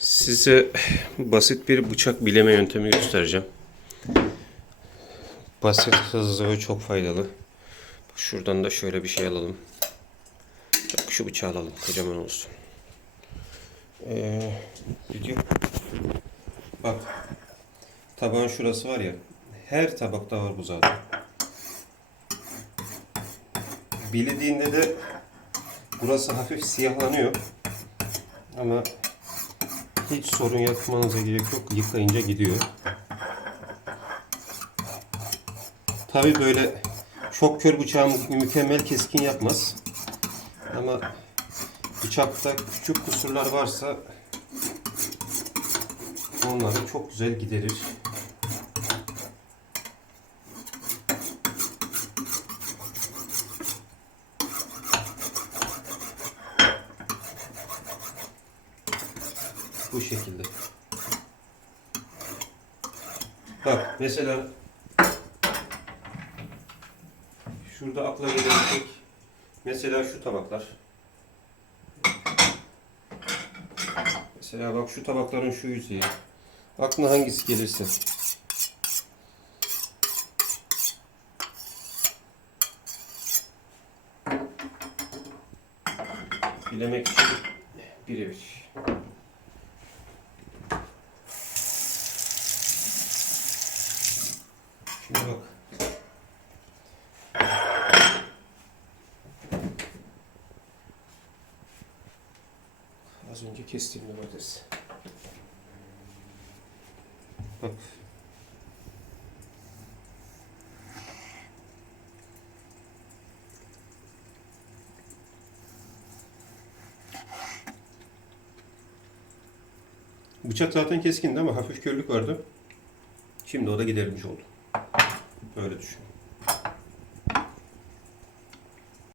Size basit bir bıçak bileme yöntemi göstereceğim. Basit, hızlı ve çok faydalı. Şuradan da şöyle bir şey alalım. Şu bıçağı alalım. Kocaman olsun. Ee. Bak. Tabağın şurası var ya. Her tabakta var bu zaten. Bilediğinde de burası hafif siyahlanıyor. Ama hiç sorun yapmanıza gerek yok. Yıkayınca gidiyor. Tabi böyle çok kör bıçağımız mükemmel keskin yapmaz. Ama bıçakta küçük kusurlar varsa onları çok güzel giderir. Bu şekilde. Bak mesela şurada akla gelebilecek mesela şu tabaklar. Mesela bak şu tabakların şu yüzeyi. Aklına hangisi gelirse. Bilemek için birebir. Bak. Az önce kestiğim domates. Bıçak zaten keskindi ama hafif körlük vardı. Şimdi o da giderilmiş oldu. Öyle düşün.